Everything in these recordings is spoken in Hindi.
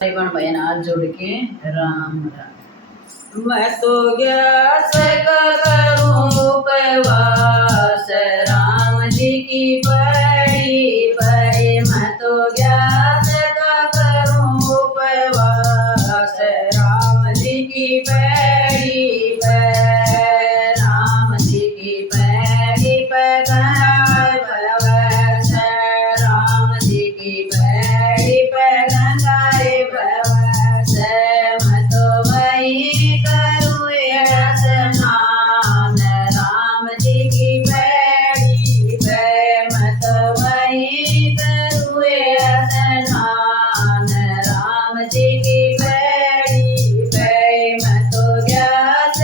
पण बहन हाथ जोड़ के राम राम। मैं तो गैस करूं उपवास राम जी की बड़ी बड़ी। मैं तो गैस करूं उपवास राम जी की बड़ी बड़ी। राम जी की बड़ी पगार भवस राम जी की बड़ी पगार भवस। मैं तो वही करूँ स्नान राम जी की बड़ी बड़ी। मैं तो वही करूँ स्नान राम जी की बड़ी बड़ी। मैं तो गैस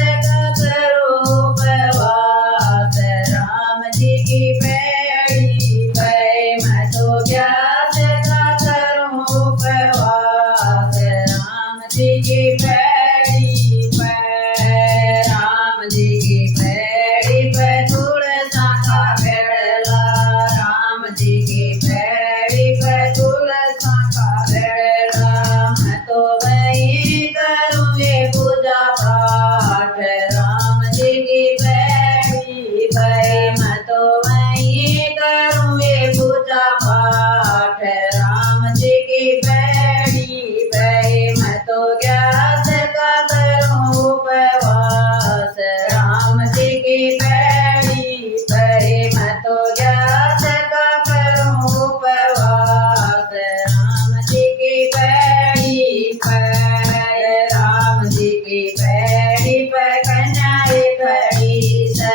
करूँ उपवास राम जी की बड़ी बड़ी। मैं तो गैस करूँ उपवास राम जी की बड़ी बड़ी। राम जी की बड़ी पे तुलसा का बेड़ला राम जी की बड़ी पे तुलसा का बेड़ला। मैं तो वही करूँगी पूजा पाठ राम जी की बड़ी बड़ी। मैं तो वही करूँगी पूजा पाठ राम जी की बड़ी बड़ी। मैं तो गैस का करूँ उपवास राम जी की बड़ी बड़ी। मैं तो गैस का करूँ उपवास राम जी की बड़ी बड़ी। राम जी की बड़ी पर कन्याए घड़ी से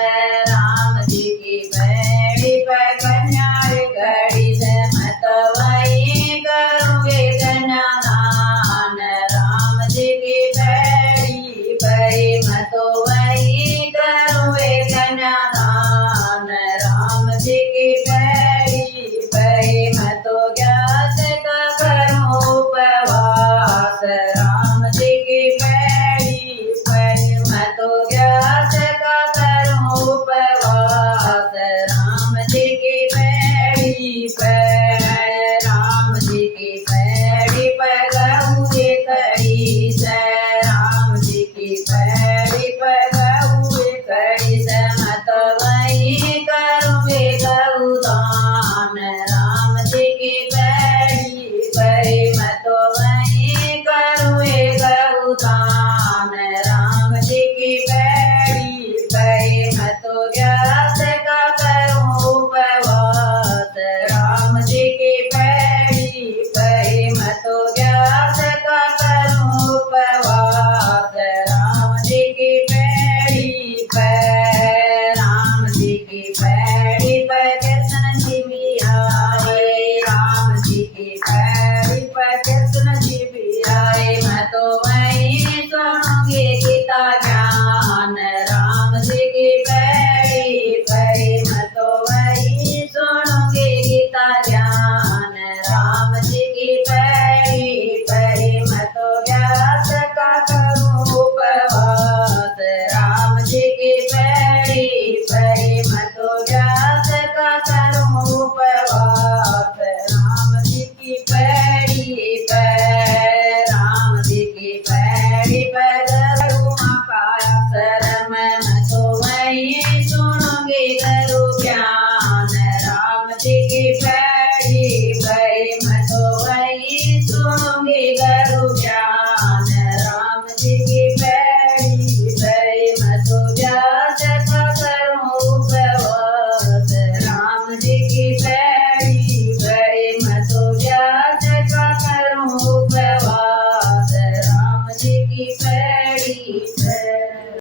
राम जी की बड़ी पर कन्याए घड़ी से। मैं तो वही करूँगी कन्यादान राम जी की बड़ी बड़ी। मैं तो वही करूँगी कन्यादान राम जी की बड़ी बड़ी। मैं तो गैस का करूँ उपवास राम जी की बड़ी बड़ी। मैं तो गैस का करूँ उपवास राम जी की बड़ी बड़ी। राम जी की बड़ी पर गहुए कड़ी से राम जी की बड़ी पर गहुए कड़ी से। मैं तो वही करूँगी गौदान राम जी की बड़ी बड़ी। मैं तो वही करूँगी गौदान राम जी की बड़ी बड़ी। मैं तो गैस का करूँ उपवास राम जी की बड़ी बड़ी। मैं तो गैस का करूँ उपवास राम जी की बड़ी बड़ी। राम जी की बड़ी पर कृष्ण जी भी आए राम जी की बड़ी पर कृष्ण जी भी आए। मैं तो वही सुनूंगी गीता ज्ञान राम जी की बड़ी बड़ी। मैं तो वही सुनूंगी गीता ज्ञान राम जी की बड़ी बड़ी। मैं तो गैस का करूँ उपवास राम जी की बड़ी बड़ी। मैं तो गैस का करूँ उपवास राम जी की बड़ी बड़ी। राम जी की बड़ी बरू पाया शरण। मैं तो वही सुनूंगी गुरु ज्ञान राम जी की बड़ी बड़ी। मैं तो वही सुनूंगी गुरु ज्ञान।